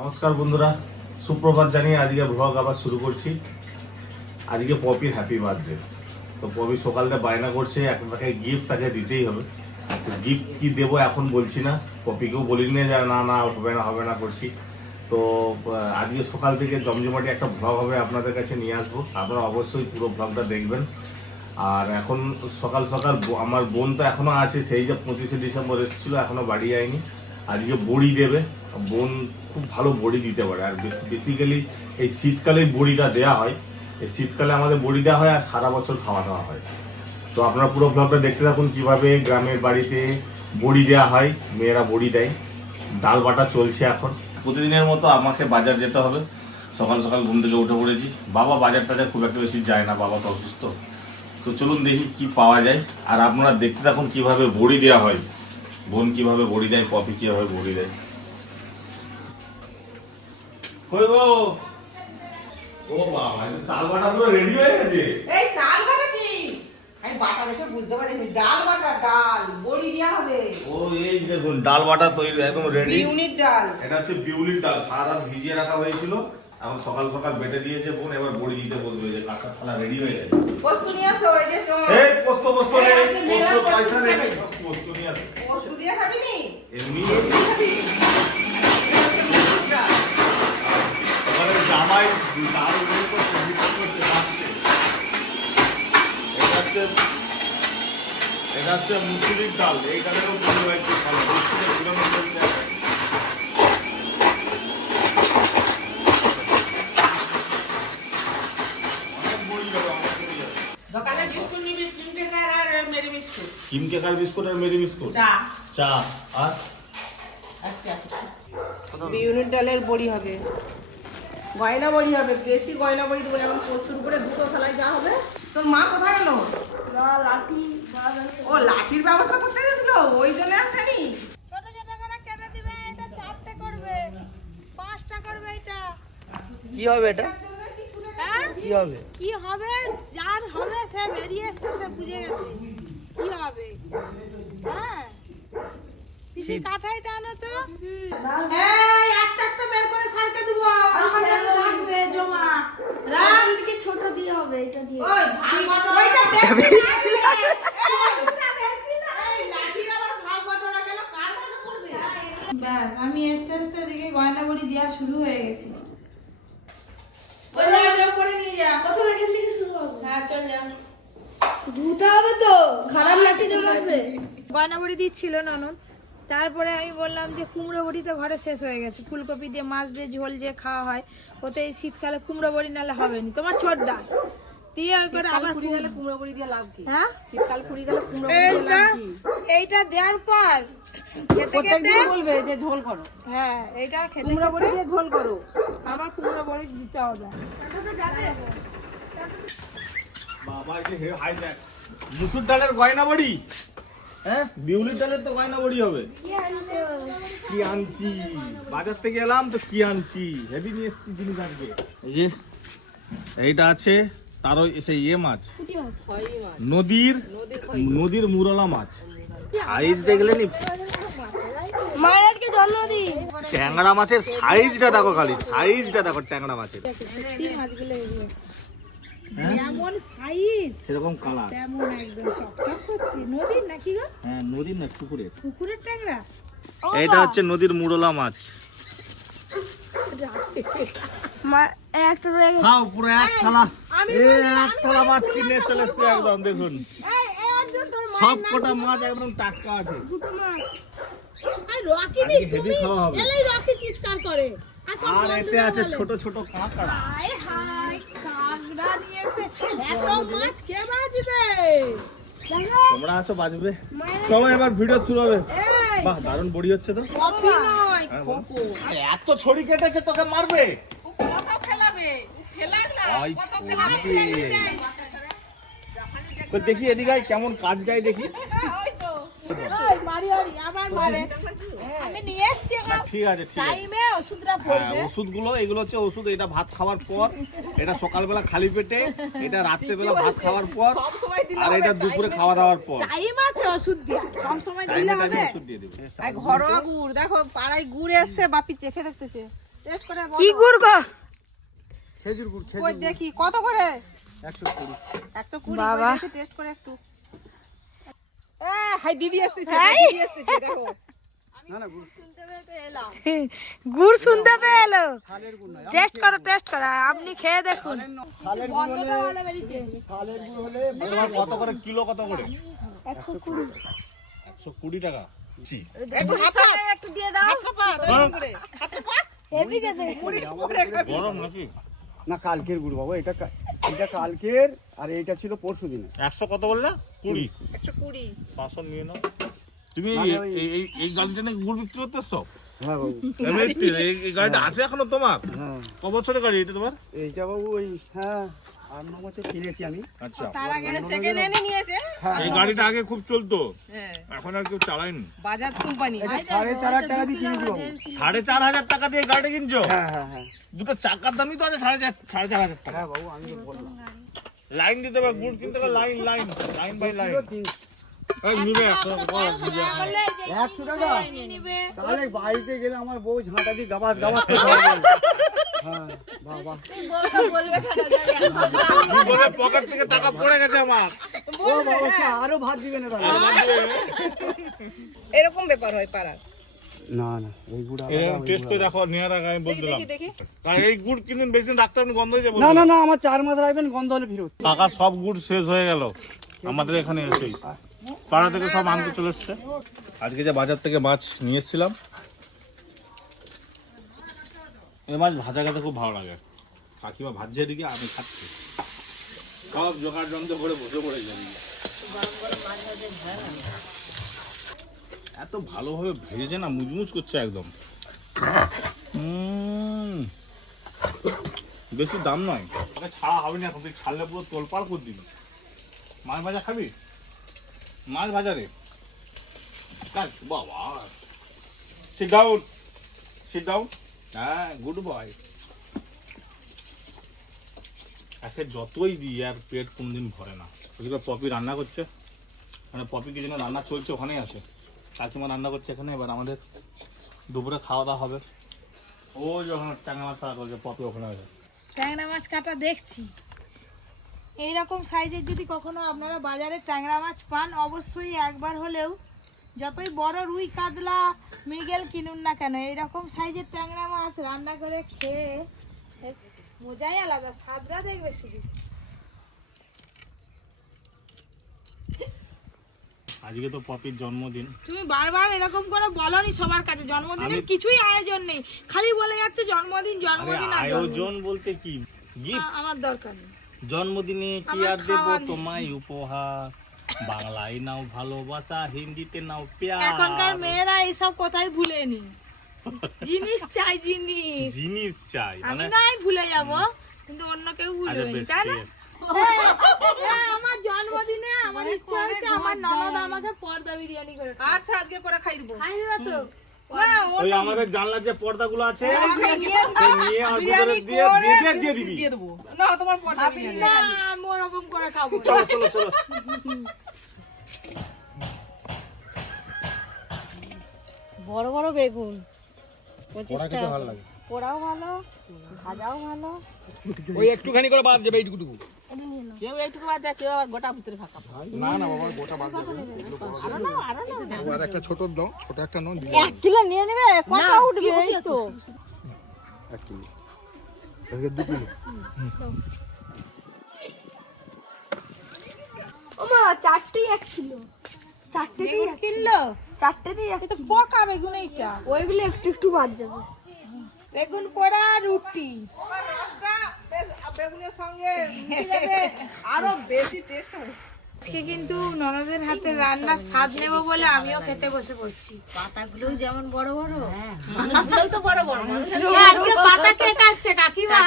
নমস্কার বন্ধুরা, সুপ্রভাত জানিয়ে আজকে ভ্লগ আবার শুরু করছি। আজকে পপির হ্যাপি বার্থডে তো পপি সকালটা বায়না করছে এখন তাকে গিফট তাকে দিতেই হবে। তো গিফট কি দেবো এখন বলছি না, পপিকেও বলি বলিনি যে না না, হবে না হবে না করছি। তো আজকে সকাল থেকে জমজমাটি একটা ভ্লগ হবে আপনাদের কাছে নিয়ে আসব। আপনারা অবশ্যই পুরো ভ্লগটা দেখবেন। আর এখন সকাল সকাল আমার বোন তো এখনও আছে, সেই যে পঁচিশে ডিসেম্বর এসেছিল এখনও বাড়ি যায়নি। আজকে বড়ি দেবে। বোন খুব ভালো বড়ি দিতে পারে। আর বেসিক্যালি এই শীতকালে বড়িটা দেওয়া হয়। এই শীতকালে আমাদের বড়ি দেওয়া হয় আর সারা বছর খাওয়া দাওয়া হয়। তো আপনারা পুরো ব্লগটা দেখতে থাকুন কীভাবে গ্রামের বাড়িতে বড়ি দেওয়া হয়, মেয়েরা বড়ি দেয়। ডাল বাটা চলছে এখন। প্রতিদিনের মতো আমাকে বাজার যেতে হবে। সকাল সকাল ঘুম থেকে উঠে পড়েছি। বাবা বাজার টাজার খুব একটা বেশি যায় না, বাবা তো অসুস্থ। তো চলুন দেখি কি পাওয়া যায়। আর আপনারা দেখতে থাকুন কীভাবে বড়ি দেওয়া হয়। বোন কীভাবে বড়ি দেয় কফি কীভাবে বড়ি দেয়। কই গো? ও বাবা চাল বাটা পুরো রেডি হয়ে গেছে? এই চাল বাটা কি? আমি বাটা দেখে বুঝতে পারিনি। ডাল বাটা ডাল। বড়ি হবে। ও এই দেখুন ডাল বাটা তৈরি একদম রেডি ইউনিট ডাল। এটা হচ্ছে বিউলির ডাল। সারা ভিজিয়ে রাখা হয়েছিল। এখন সকাল সকাল বেটে দিয়েছে বোন এবার বড়ি দিতে বসবে। যে কাঁচা থালা রেডি হয়ে গেছে। বস্তু নিয়ে আসো ওই যে চল। এই পোস্ত পোস্ত এই, নেই পোস্ত পয়সা নেই পোস্ত নিয়ে আসো। দিয়ে খাবি নি? এমনি খাবি ডাল। ওখানে জামাই ডাল বের করছে বিক্রি করছে খাচ্ছে এটা হচ্ছে এটা হচ্ছে মুসুরির ডাল। এই ডালেরও বড়ি হয় ভালো। দোকানে বিস্কুট আর মেরি বিস্কুট। কিম কেকার বিস্কুট মেরি বিস্কুট? চা। চা। আর? আচ্ছা ইউনিট ডালের বড়ি হবে। গয়না বড়ি হবে বেশি গয়না বড়ি দেবো যেমন পোস্তুর উপরে দুটো থালায় যা হবে। তোর মা কোথায় গেল? না লাঠি। ও লাঠির ব্যবস্থা করতে গেছিল? ওই জন্য আসেনি ছোট ছোট করে কেটে দিবে এটা চারটে করবে। পাঁচটা করবে এটা। কি হবে এটা? হ্যাঁ? কি হবে? কি হবে? যার হবে সে বেরিয়ে এসছে সে বুঝে গেছে। কি হবে? হ্যাঁ? কাঠাই টানো তো। এই একটা একটা বের করে সারকে দিব। আমার কাছে থাকবে জমা। রাম ছোট দিয়ে হবে এটা দিয়ে। ওই বটরা ওইটা বেশি লাগবে। ওইটা বেশি না। এই লাঠির আবার ভাগ বটরা গেল কার ভাগে পড়বে ব্যাস আমি আস্তে আস্তে দিকে গয়না বড়ি দেওয়া শুরু হয়ে গেছি ওই লাঠির উপরে নিয়ে যা। প্রথম এখান থেকে শুরু হবে। হ্যাঁ চল যা। ধুতে হবে তো। খারাপ লাঠিটা মারবে গয়না বড়ি দিচ্ছিল ননদ। তারপরে আমি বললাম যে কুমড়ো বড়ি তো ঘরে শেষ হয়ে গেছে। ফুলকপি দিয়ে মাছ দিয়ে ঝোল যে খাওয়া হয় ওতে এই শীতকালে কুমড়ো বড়ি নালে হবে না। তোমার ছোট ডাল দিয়ে ওই আবার ফুরি গেলে কুমড়ো বড়ি দিয়ে লাভ কি? হ্যাঁ? শীতকাল ফুরি গেলে কুমড়ো বড়ি দিয়ে এইটা লাভ কি? এইটা দেওয়ার পর খেতে খেতে বলবে যে ঝোল করো। হ্যাঁ এইটা খেতে কুমড়ো বড়ি দিয়ে ঝোল করো। আমার কুমড়ো বড়ি দিতে হবে। বাবা এই যে হাই দেখ মুসুর ডালের গয়না বড়ি? হ্যাঁ? বিউলির ডালের তো গয়না বড়ি হবে। কি আনছি? বাজার থেকে এলাম তো কি আনছি? হেভি নিয়ে এসছি জিনিস আজকে। এই যে এইটা আছে। তারও সেই ইয়ে মাছ। নদীর নদীর মুরলা মাছ। সাইজ দেখলেনি আজকে জন্মদিন ট্যাংরা মাছের সাইজটা দেখো খালি সাইজটা দেখো ট্যাংরা মাছের। এগুলো। হ্যাঁ? যেমন সাইজ সেরকম কালার তেমন একদম চকচক করছে। নদীর নাকি গো? হ্যাঁ নদীর না পুকুরের। পুকুরের ট্যাংরা? এইটা হচ্ছে নদীর মুরলা মাছ। মা একটা রয়ে গেছে। খাও পুরো এক থালা। এক থালা মাছ কিনে চলে এসছে একদম দেখুন। সব কটা মাছ একদম টাটকা আছে। দুটো মাছ। আর রকি দি তুমি খাওয়া রকি চিৎকার করে। আর এতে আছে ছোট ছোট কাঁকড়া। হায় হায় কাঁকড়া নিয়েছে। এত মাছ কে বাজবে? তোমরা আছো বাজবে। চলো এবার ভিডিও শুরু হবে। বাহ দারুণ বড়ি হচ্ছে তো। নয় হ্যাঁ, এত ছড়ি কেটেছে তোকে মারবে? তো দেখি এদিকে কেমন কাজ দেয় দেখি। ঠিক আছে ঠিক আছে। হ্যাঁ পড়বে। ওষুধগুলো এগুলো হচ্ছে ওষুধ এটা ভাত খাওয়ার পর এটা সকালবেলা খালি পেটে এটা রাত্রেবেলা ভাত খাওয়ার পর আর এটা দুপুরে খাওয়া দাওয়ার পর। টাইম আছে ওষুধ দিয়া সব সময় দিলে হবে। ওষুধ দিয়ে দেবে। এই ঘরোয়া গুড় দেখো পাড়ায় গুড় এসছে বাপি চেখে দেখতেছে। টেস্ট করে কি গুড় গো? খেজুর গুড় কই দেখি কত করে? একশো কুড়ি। একশো কুড়ি বাবা। দেখি টেস্ট করে একটু। এ, হাই দিদি আসতেছে দিদি আসতেছে দেখো। না না গুড় গুড় শুনতে পেয়ে এলো। শালের গুড় নয় টেস্ট করো টেস্ট করো আপনি খেয়ে দেখুন। শালের গুড় হলে শালের গুড় হলে তোমার কত করে? কিলো কত করে? একশো কুড়ি। টাকা। জি। একটু দিয়ে দাও। হাত পা এরকম করে। হাত পা। হেভি খেতে কুড়ি গরম নাকি? না কালকের গুড় বাবা এটা এটা কালকের আর এটা ছিল পরশু দিনে একশো কত বললে? কুড়ি। একশো কুড়ি। পাঁচশো নিয়ে নাও। তুমি এই- না, এই- গাড়িটা নাকি গুড় বিক্রি করতেছো? হ্যাঁ বাবু। এই গাড়িটা আছে এখনও তোমার? হ্যাঁ। ক বছরের গাড়ি এটা তোমার? এইটা বাবু ওই হ্যাঁ। কিনেছি আমি। আচ্ছা। তার আগে সেকেন্ড হ্যান্ডে নিয়েছে। হ্যাঁ। এই গাড়িটা আগে খুব চলতো। হ্যাঁ। এখন আর কেউ চালায়নি। বাজাজ কোম্পানি সাড়ে চার হাজার টাকা দিয়ে কিনেছি সাড়ে চার হাজার টাকা দিয়ে গাড়ি কিনছো? হ্যাঁ হ্যাঁ হ্যাঁ। দুটো চাকার দামই তো আছে সাড়ে চার সাড়ে চার হাজার টাকা। হ্যাঁ বাবু আমি বললাম। লাইন দিতে হবে গুড় কিনতে হবে line line line by line একশো টাকা তাহলে বাড়িতে গেলে আমার বউ ঝাঁটা দিয়ে গাবাস গাবাস হ্যাঁ পকেট থেকে টাকা পড়ে গেছে আমার। ও বাবা সে আরও ভাত দিবে না তাহলে। এরকম ব্যাপার হয় পাড়ার। না না এই গুড় আলাদা, এরকম ওই টেস্ট করে দেখো নিয়ে রাখা আমি বলে দিলাম দেখি দেখি। কারণ এই গুড় বেশি দিন রাখতে গন্ধ হয়ে যাবে না না না আমার চার মাস রাখবেন গন্ধ হলে ফিরত সব গুড় শেষ হয়ে গেল। আমাদের এখানে এসেই। পাড়া থেকে সব আনতে চলে এসছে। আজকে যে বাজার থেকে মাছ নিয়ে এসেছিলাম এই মাছ ভাজা খেতে খুব ভালো লাগে। কাকিমা ভাজছে দিকে আমি খাচ্ছি। সব জোগাড় যন্ত্র করে বসে পড়ে যাই এত ভালোভাবে ভেজেছে না মুচমুচ করছে একদম। বেশি দাম নয়। ওটা ছাড়া হবে না এখন তুই ছাড়লে পুরো তোলপাড় করে দিবি। মাছ ভাজা খাবি? মাছ ভাজা রে। বাবা। সিট ডাউন সিট ডাউন হ্যাঁ গুড বয় একে যতই দিই আর পেট কোনদিন ভরে না। ওদিকে পপি রান্না করছে মানে পপি কি যেন রান্না চলছে ওখানেই আছে। কাকিমা রান্না করছে এখানে এবার আমাদের দুপুরে খাওয়া দাওয়া হবে। ও যখন টাঙ্গা মাছ খাওয়া করছে পপি ওখানে আছে। ট্যাংরা মাছ কাটা দেখছি। এইরকম সাইজের যদি কখনো আপনারা বাজারে ট্যাংরা মাছ পান অবশ্যই একবার হলেও যতই বড় রুই কাতলা মৃগেল কিনুন না কেন? এইরকম সাইজের ট্যাংরা মাছ রান্না করে খেয়ে মজাই আলাদা স্বাদটা দেখবে শুধু। আজকে তো পপির জন্মদিন। তুমি বারবার এরকম করে বলনি সবার কাছে জন্মদিনের কিছুই আয়োজন নেই। খালি বলে যাচ্ছে জন্মদিন জন্মদিন আয়োজন বলতে কি? আমার দরকার নেই। জন্মদিনে কি আর দেবো তোমায় উপহার? বাংলায় নাও ভালোবাসা হিন্দিতে নাও এখনকার মেয়েরা এইসব কথাই ভুলেনি। জিনিস চাই জিনিস। জিনিস চাই আমি মানে নাই ভুলে যাব কিন্তু অন্য কেউ ভুলবে তাই না? আমার জন্মদিনে আমার ইচ্ছা হচ্ছে আমার ননদ আমাকে পর্দা বিরিয়ানি করে আচ্ছা আজকে করে খাই দিব। খাই দেবে তো? ওই আমাদের জানলার যে পর্দাগুলো আছে নিয়ে এসো, সেই নিয়ে আর ভিতরে দিয়ে বেঁধে দিয়ে দিবি। দিয়ে দেবো। না তোমার পর্দা না আমি ওরকম করে খাব চলো চলো চলো। বড় বড় বেগুন। পঁচিশ টাকা পোড়াও ভালো ভাজাও ভালো। ওই একটুখানি করে বাদ যাবে এইটুকুটুকু কেউ এইটুকু বাজা কেউ আবার গোটা ভিতরে ফাঁকা না না বাবা গোটা বাদ যাবে এগুলো বড় বড়। আর একটা ছোট দাও ছোট একটা নাও দিলে এক কিলো নিয়ে নেবে কত উঠবে এই তো? এক কিলো। এদিকে দু কিলো। ওমা চারটেই এক কিলো। তো পকা বেগুন এইটা। ওইগুলো একটু একটু বাদ যাবে। বেগুন পোড়া রুটি। রসটা বেগুনের সঙ্গে আরও বেশি টেস্ট হবে। আজকে কিন্তু ননদের হাতে রান্নার স্বাদ নেব বলে আমিও খেতে বসে পড়ছি। পাতাগুলো যেমন বড় বড়। তো বড় বড় আজকে পাতা কে কাটছে? কাকিমা।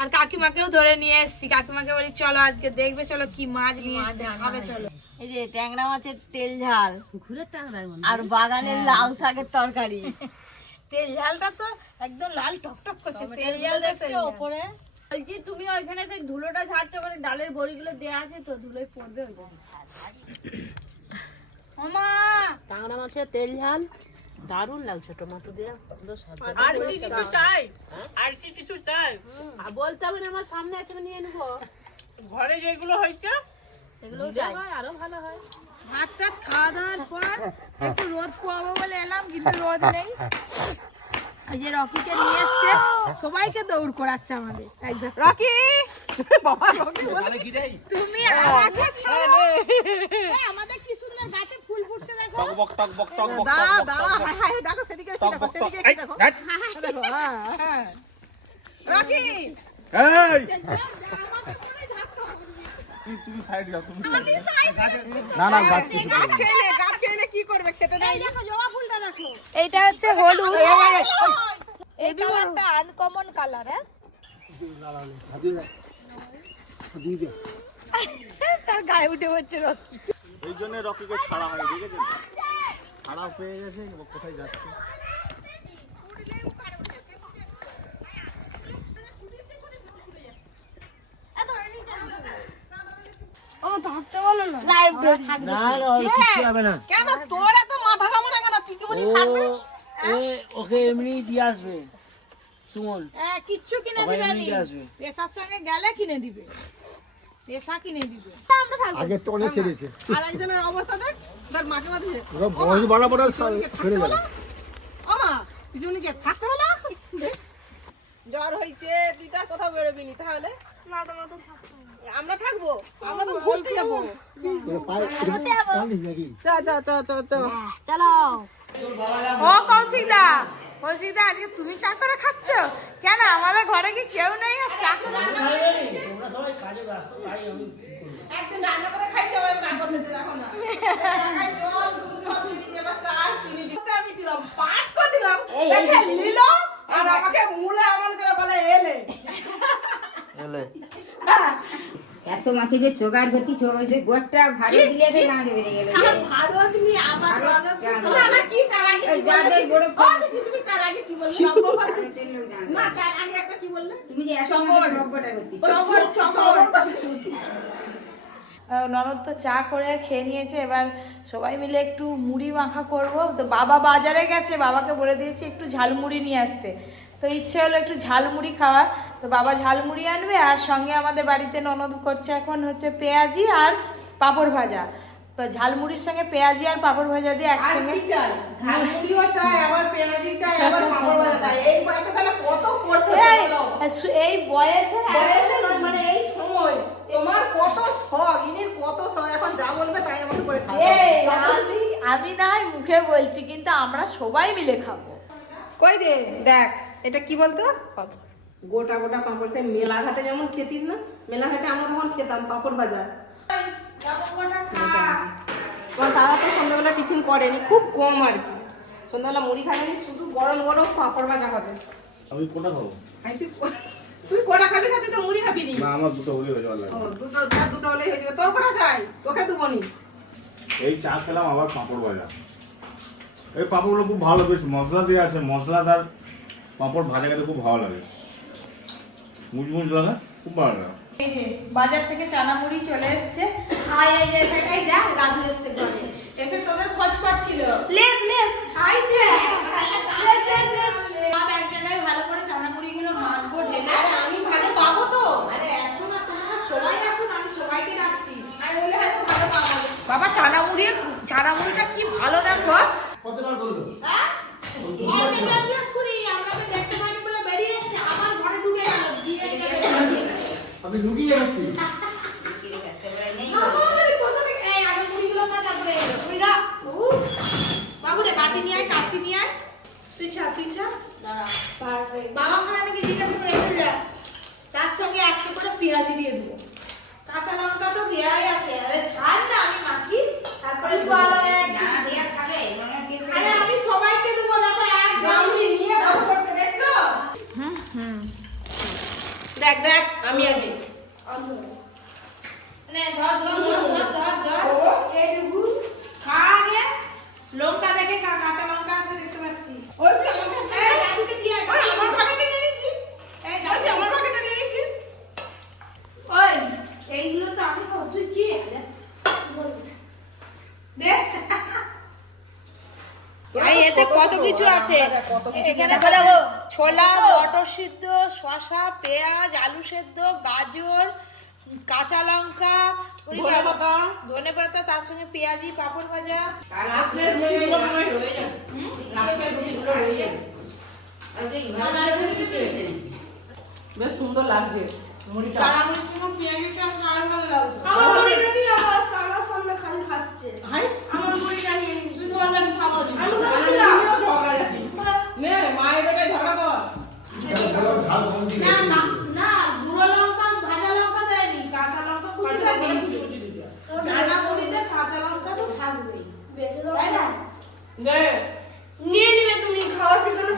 আর কাকিমাকেও ধরে নিয়ে এসেছি। কাকিমাকে বলি চলো আজকে দেখবে চলো কি মাছ নিয়ে এসেছে। খাবে চলো। এই যে ট্যাংরা মাছের তেল ঝাল। ঘুরে ট্যাংরা আর বাগানের লাউ শাকের তরকারি। তেল ঝালটা তো একদম লাল টকটক করছে। তেল ঝাল দেখছ ওপরে? বলছি তুমি ওইখানে সেই ধুলোটা ঝাড়ছো করে ডালের বড়িগুলো দেয়া আছে তো ধুলোয় পড়বে ওইখানে মামা টাংরা মাছের তেল ঝাল দারুণ লাগছে টমেটো দিয়ে। আর কি কিছু চাই? আর কি কিছু চাই? আর বলতে হবে না আমার সামনে আছে নিয়ে নেব। ঘরে যেগুলো হয়েছে? সেগুলো হয়, আরও ভালো হয়। ভাত টাত খাওয়া দাওয়ার পর একটু রোদ পোয়াবো বলে এলাম কিন্তু রোদ নেই। যে রকিকে নিয়ে এসছে সবাইকে দৌড় করাচ্ছে আমাদের। একদম। রকি! বাবা রকি তুমি আমাকে ছাড়ো। আমাদের কি সুন্দর গাছে ফুল ফুটছে দেখো। বক টক বক টক বক দাঁড়া দাঁড়া হাই হাই দেখো সেদিকে দেখো সেদিকে কি দেখো। দেখো হ্যাঁ হ্যাঁ রকি! না না গাছ নে, কি করবে? খেতে দাও এই দেখো জবা ফুলটা দেখো। এইটা হচ্ছে হলুদ। এই কালারটা আনকমন কালার হ্যাঁ? তার গায়ে উঠে হচ্ছে রকি। এই জন্য রকিকে ছাড়া হয় দেখেছেন ছাড়া পেয়ে গেছে কোথায় যাচ্ছে? কেন? তোর এত মাথা কামড়া কেন? পিছুমনি থাকবে? ওকে এমনি দিয়ে আসবে সুমন। হ্যাঁ কিচ্ছু কিনে দিবে নিয়ে পেশার সঙ্গে গেলে কিনে দিবে। পেশা কিনে দিবে। আগে তো অনেক ছেড়েছে আর একজনের অবস্থা দেখ দেখ মাকে মাঝে ওরা বয়স বাড়া বাড়া ছেড়ে যাবে ও পিছুমনি কে থাকতে হলো জ্বর হয়েছে তুই তার কোথাও বেরোবি নি তাহলে। আমরা থাকব আমরা তো ঘুরতে যাব। চ চ চ চ চ ও কৌশিক দা কৌশিক দা আজকে তুমি চা করে খাচ্ছ? কেন আমাদের ঘরে কি কেউ নেই আর চা করে? তোমরা সবাই কাজে ব্যস্ত তাই আমি একদিন রান্না করে দিলাম পাঁচ করে দিলাম। দেখে নিল আর আমাকে মুলে এমন করে বলে এলে। এলে। এত মাকে যে চোগার গতি চোখে গোটটা ভালো দিয়ে তো গাঁদে গেল। আমার কি তার আগে কি বললে? বড় তুমি তার আগে কি বললে? তার আগে একটা কি বললে? তুমি যে চমর। চমর ননদ তো চা করে খেয়ে নিয়েছে এবার সবাই মিলে একটু মুড়ি মাখা করব। তো বাবা বাজারে গেছে বাবাকে বলে দিয়েছি একটু ঝালমুড়ি নিয়ে আসতে। তো ইচ্ছে হলো একটু ঝালমুড়ি খাওয়ার। তো বাবা ঝালমুড়ি আনবে আর সঙ্গে আমাদের বাড়িতে ননদ করছে এখন হচ্ছে পেঁয়াজি আর পাঁপড় ভাজা। তো ঝালমুড়ির সঙ্গে পেঁয়াজি আর পাঁপড় ভাজা দিয়ে একসঙ্গে কি চাই? ঝালমুড়িও চাই আবার পেঁয়াজি চাই আবার পাঁপড় ভাজা চাই। এই বয়সে তাহলে কত করতে এই, বয়সে বয়সে নয় মানে এই সময়। তোমার কত শখ ইনির কত শখ এখন যা বলবে তাই আমাকে করে খাবে আমি আমি না হয় মুখে বলছি কিন্তু আমরা সবাই মিলে খাব। কই রে? দেখ এটা কি বলতো? গোটা গোটা পাঁপড়। সে মেলাঘাটে যেমন খেতিস না মেলাঘাটে আমরা তখন খেতাম পাঁপড় বাজার। তোমার দাদা তো সন্ধ্যাবেলা টিফিন করেনি খুব কম আর কি। সন্ধ্যাবেলা মুড়ি খাবেনি শুধু গরম গরম পাঁপড় ভাজা খাবে আমি কোনটা খাব? আই তুই কো- তুই কটা খাবি না তুই তো মুড়ি খাবি নি। না আমার দুটো হলে হয়ে লাগে দুটো দুটো হলেই হয়ে যাবে। তোর কটা চাই? তোকে দেবো নি এই চা খেলাম আবার পাঁপড় ভাজা। এই পাঁপড়গুলো খুব ভালো বেশ মশলা দিয়ে আছে। মশলাদার পাঁপড় ভাজা খেতে খুব ভালো লাগে। মুচমুচ লাগে খুব ভালো লাগে। বাজার থেকে চানা মুড়ি চলে এসছে। হাই আই এই দেখ দাদু এসছে ঘরে। এসে তোদের খোঁজ করছিল। Less less. হাই দে লেস লেস লেস বাবা এক জায়গায় ভালো করে চানা মুড়িগুলো মাখবো ঢেলে আরে আমি ভাগে পাবো তো আরে আসো না তোমরা সবাই আসুন আমি সবাইকে ডাকছি আমি বলে হয়তো ভাগে পাবো বাবা চানা মুড়ি চানা মুড়িটা কি ভালো দেখো কতবার বলল হ্যাঁ অনেক দেখলে খুনি আমাকে দেখতে পাইনি বলে বেরিয়ে এসছে আমার ঘরে ঢুকে গেল দিয়ে গেল আমি লুকিয়ে গেছি আমাদের কোথা থেকে এই আগে মুড়িগুলো না তারপরে মুড়িটা উফ বাবু রে বাটি নিয়ে আয় কাশি নিয়ে আয় তুই ছা তুই ছা বাবা খানা থেকে জিজ্ঞাসা করে রেখে। যা তার সঙ্গে একটা করে পেঁয়াজি দিয়ে দেবো কাঁচা লঙ্কা তো দেয়াই আছে আরে ছাড় না আমি মাখি তারপরে আরে আমি সবাইকে দেবো দেখো একদম নিয়ে বসে দেখছ দেখ দেখ আমি আগে। এতে কত কিছু আছে? ছোলা মটর সিদ্ধ শশা পেঁয়াজ আলু সেদ্ধ গাজর কাঁচা লঙ্কা ধনে পাতা। তার সঙ্গে পেঁয়াজি পাঁপড় ভাজা। বেশ সুন্দর লাগছে মায়ের ঝগড়া কর। না থাকবেই বেঁচে তাই না? নিয়ে নিবে তুমি খাওয়া শেখানো